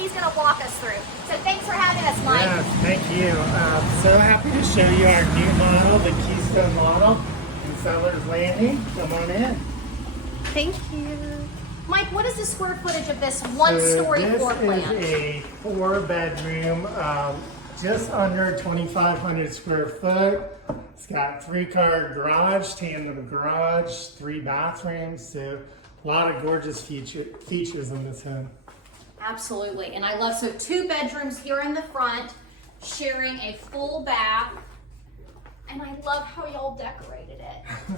he's going to walk us through. So thanks for having us, Mike. Yes, thank you. So happy to show you our new model, the Keystone model in Settlers Landing. Come on in. Thank you. Mike, what is the square footage of this one-story floor plan? This is a 4-bedroom, just under 2,500 square foot. It's got 3-car garage, tandem garage, 3 bathrooms, so a lot of gorgeous features in this home. Absolutely, and I love, so 2 bedrooms here in the front, sharing a full bath, and I love how y'all decorated it.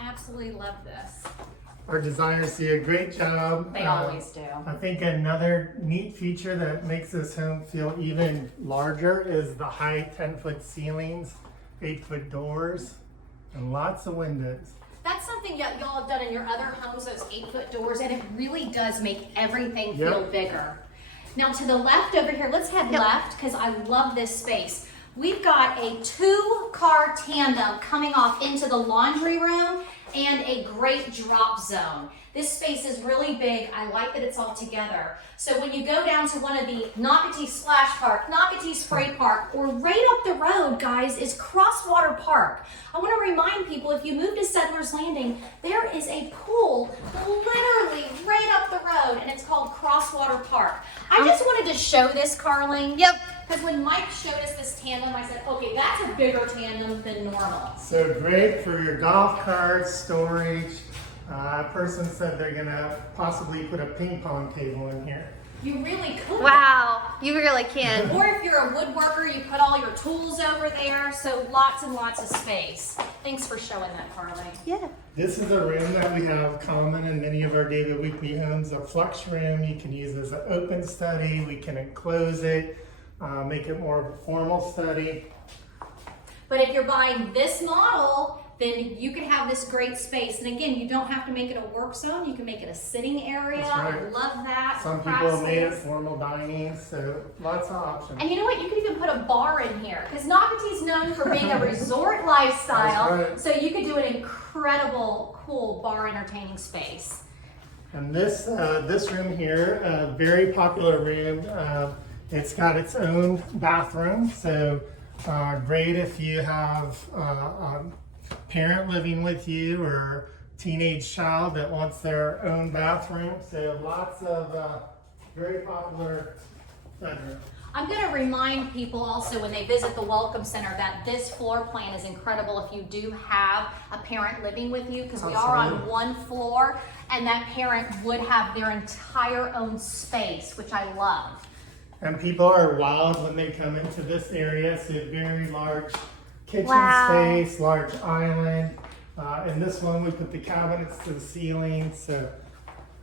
Absolutely love this. Our designers do a great job. They always do. I think another neat feature that makes this home feel even larger is the high 10-foot ceilings, 8-foot doors, and lots of windows. That's something that y'all have done in your other homes, those 8-foot doors, and it really does make everything feel bigger. Now to the left over here, let's head left because I love this space. We've got a 2-car tandem coming off into the laundry room and a great drop zone. This space is really big. I like that it's all together. So when you go down to one of the Nocatee Splash Park, Nocatee Spray Park, or right up the road, guys, is Crosswater Park. I want to remind people, if you move to Settlers Landing, there is a pool literally right up the road, and it's called Crosswater Park. I just wanted to show this, Carling. Yep. Because when Mike showed us this tandem, I said, okay, that's a bigger tandem than normal. So great for your golf carts, storage. A person said they're gonna possibly put a ping pong table in here. You really could. Wow, you really can. Or if you're a woodworker, you put all your tools over there. So lots and lots of space. Thanks for showing that, Carly. Yeah. This is a room that we have common in many of our David Weekley homes, a Flux Room. You can use as an open study. We can enclose it, make it more of a formal study. But if you're buying this model, then you can have this great space. And again, you don't have to make it a work zone. You can make it a sitting area. That's right. I love that. Some people have made it formal dining, so lots of options. And you know what? You can even put a bar in here because Nocatee's known for being a resort lifestyle. That's right. So you could do an incredible, cool bar entertaining space. And this room here, a very popular room. It's got its own bathroom, so great if you have parent living with you or teenage child that wants their own bathroom. So lots of very popular bedrooms. I'm going to remind people also when they visit the Welcome Center that this floor plan is incredible if you do have a parent living with you, because we are on one floor and that parent would have their entire own space, which I love. And people are wild when they come into this area. So very large kitchen space, large island. In this one, we put the cabinets to the ceiling. So,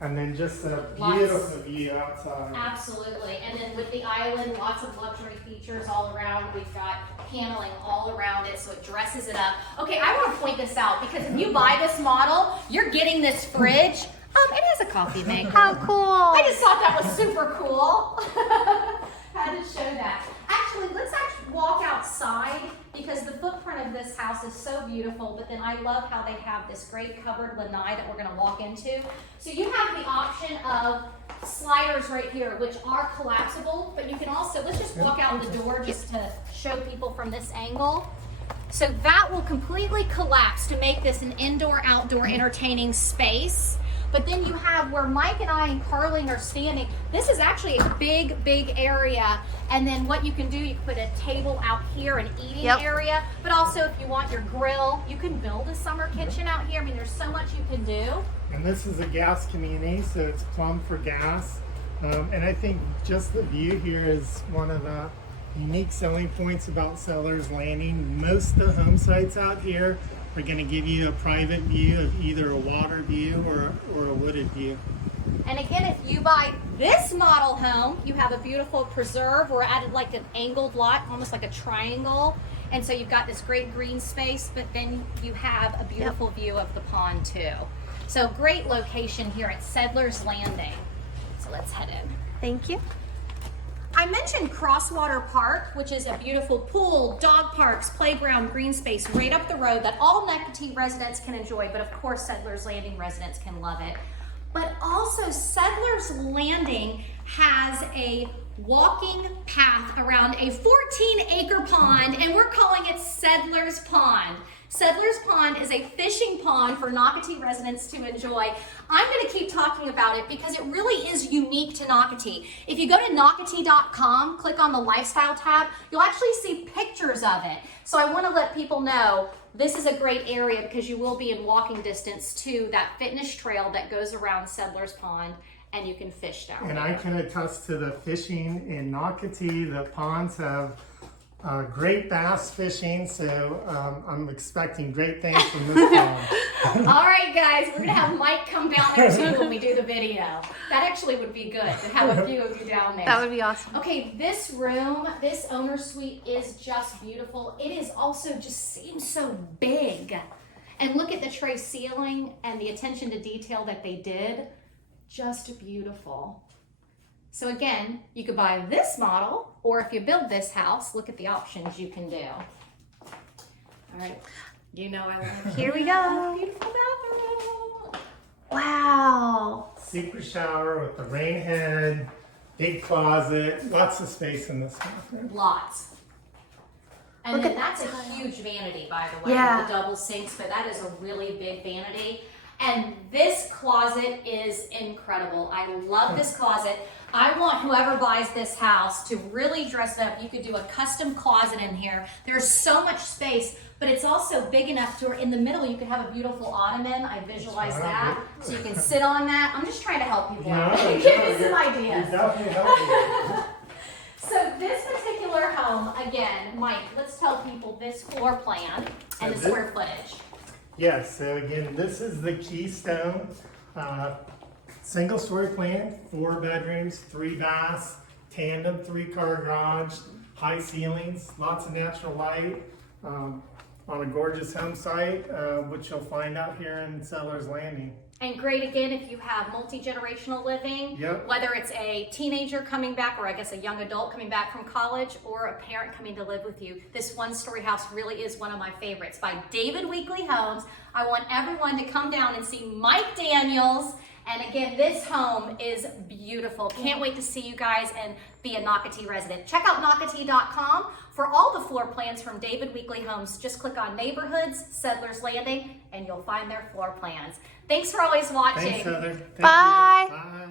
and then just a beautiful view outside. Absolutely. And then with the island, lots of luxury features all around. We've got paneling all around it, so it dresses it up. Okay, I want to point this out because if you buy this model, you're getting this fridge. It has a coffee maker. How cool. I just thought that was super cool. Had to show that. Actually, let's walk outside because the footprint of this house is so beautiful, but then I love how they have this great covered lanai that we're going to walk into. So you have the option of sliders right here, which are collapsible, but you can also, let's just walk out the door just to show people from this angle. So that will completely collapse to make this an indoor-outdoor entertaining space. But then you have where Mike and I and Carling are standing. This is actually a big, big area. And then what you can do, you can put a table out here, an eating area. But also if you want your grill, you can build a summer kitchen out here. I mean, there's so much you can do. And this is a gas community, so it's plumbed for gas. And I think just the view here is one of the unique selling points about Settlers Landing. Most of the home sites out here are going to give you a private view of either a water view or a wooded view. And again, if you buy this model home, you have a beautiful preserve or added like an angled lot, almost like a triangle. And so you've got this great green space, but then you have a beautiful view of the pond too. So great location here at Settlers Landing. So let's head in. Thank you. I mentioned Crosswater Park, which is a beautiful pool, dog parks, playground, green space right up the road that all Nocatee residents can enjoy, but of course Settlers Landing residents can love it. but also Settlers Landing has a walking path around a 14-acre pond, and we're calling it Settlers Pond. Settlers Pond is a fishing pond for Nocatee residents to enjoy. I'm going to keep talking about it because it really is unique to Nocatee. If you go to Nocatee.com, click on the lifestyle tab, you'll actually see pictures of it. So I want to let people know this is a great area because you will be in walking distance to that fitness trail that goes around Settlers Pond, and you can fish down And there. I can attest to the fishing in Nocatee. The ponds have great bass fishing, so I'm expecting great things from this pond. All right, guys, we're gonna have Mike come down there too when we do the video. That actually would be good to have a few of you down there. That would be awesome. Okay, this room, this owner suite is just beautiful. It is also just seems so big. And look at the tray ceiling and the attention to detail that they did. Just beautiful. So again, you could buy this model, or if you build this house, look at the options you can do. All right, you know I love Here we go. beautiful bathroom. Wow. Secret shower with the rain head, big closet, lots of space in this bathroom. Lots. And Look then at that's that a tile. huge vanity, by the way, Yeah. with the double sinks, but that is a really big vanity. And this closet is incredible. I love this closet. I want whoever buys this house to really dress it up. You could do a custom closet in here. There's so much space, but it's also big enough to where in the middle you could have a beautiful ottoman. I visualize that. So you can sit on that. I'm just trying to help people out. Give me some ideas. Definitely helping. So this particular home, again, Mike, let's tell people this floor plan and the So square footage. Yes, so again, this is the Keystone single story plan, 4 bedrooms, 3 baths, tandem 3-car garage, high ceilings, lots of natural light on a gorgeous home site, which you'll find out here in Settlers Landing. And great again if you have multi-generational living, Yep. whether it's a teenager coming back, or I guess a young adult coming back from college, or a parent coming to live with you. This 1-story house really is one of my favorites by David Weekley Homes. I want everyone to come down and see Mike Daniels. And again, this home is beautiful. Can't wait to see you guys and be a Nocatee resident. Check out Nocatee.com for all the floor plans from David Weekley Homes. Just click on Neighborhoods, Settlers Landing, and you'll find their floor plans. Thanks for always watching. Thanks, Heather. Thank you. Bye. Bye.